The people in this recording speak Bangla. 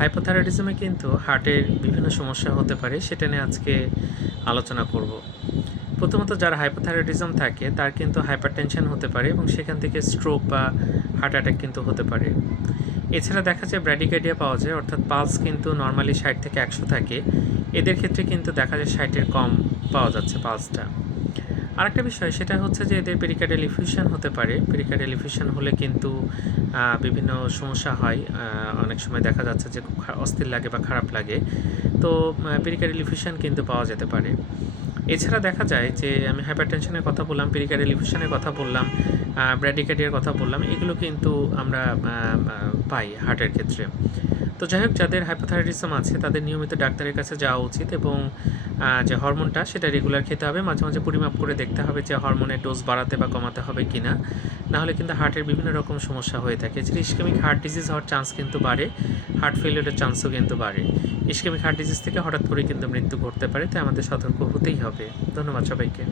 হাইপোথাইরয়েডিজমে কিন্তু হার্টের বিভিন্ন সমস্যা হতে পারে, সেটা নিয়ে আজকে আলোচনা করব। প্রথমত যার হাইপোথাইরয়েডিজম থাকে তার কিন্তু হাইপারটেনশন হতে পারে এবং সেখান থেকে স্ট্রোক বা হার্ট অ্যাটাক কিন্তু হতে পারে। এছাড়া দেখা যায় ব্র্যাডিকার্ডিয়া পাওয়া যায়, অর্থাৎ পালস কিন্তু নর্মালি 60 থেকে 100 থাকে, এদের ক্ষেত্রে কিন্তু দেখা যায় 60-এর কম পাওয়া যাচ্ছে পালসটা। আরেকটা বিষয় সেটা হচ্ছে যে এদের পেরিকার্ডিয়াল ইফিউশন হতে পারে। পেরিকার্ডিয়াল ইফিউশন হলে কিন্তু বিভিন্ন সমস্যা হয়। অনেক সময় দেখা যাচ্ছে যে খুব অস্থির লাগে বা খারাপ লাগে। তো পেরিকার্ডিয়াল ইফিউশন কিন্তু পাওয়া যেতে পারে। এছাড়া দেখা যায় যে আমি হাইপারটেনশনের কথা বললাম, পেরিকার্ডিয়াল ইফিউশনের কথা বললাম, ব্র্যাডিকার্ডিয়ার কথা বললাম, এগুলো কিন্তু আমরা পাই হার্টের ক্ষেত্রে। তো যাই হোক, যাদের হাইপোথাইরয়েডিজম আছে তাদের নিয়মিত ডাক্তারের কাছে যাওয়া উচিত এবং যে হরমোনটা সেটা রেগুলার খেতে হবে। মাঝে মাঝে পরিমাপ করে দেখতে হবে যে হরমোনের ডোজ বাড়াতে বা কমাতে হবে কি না। নাহলে কিন্তু হার্টের বিভিন্ন রকম সমস্যা হয়ে থাকে। এছাড়া ইসকেমিক হার্ট ডিজিজ হওয়ার চান্স কিন্তু বাড়ে, হার্ট ফেলিওরের চান্সও কিন্তু বাড়ে। ইসকেমিক হার্ট ডিজিজ থেকে হঠাৎ করে কিন্তু মৃত্যু ঘটতে পারে, তাই আমাদের সতর্ক হতেই হবে। ধন্যবাদ সবাইকে।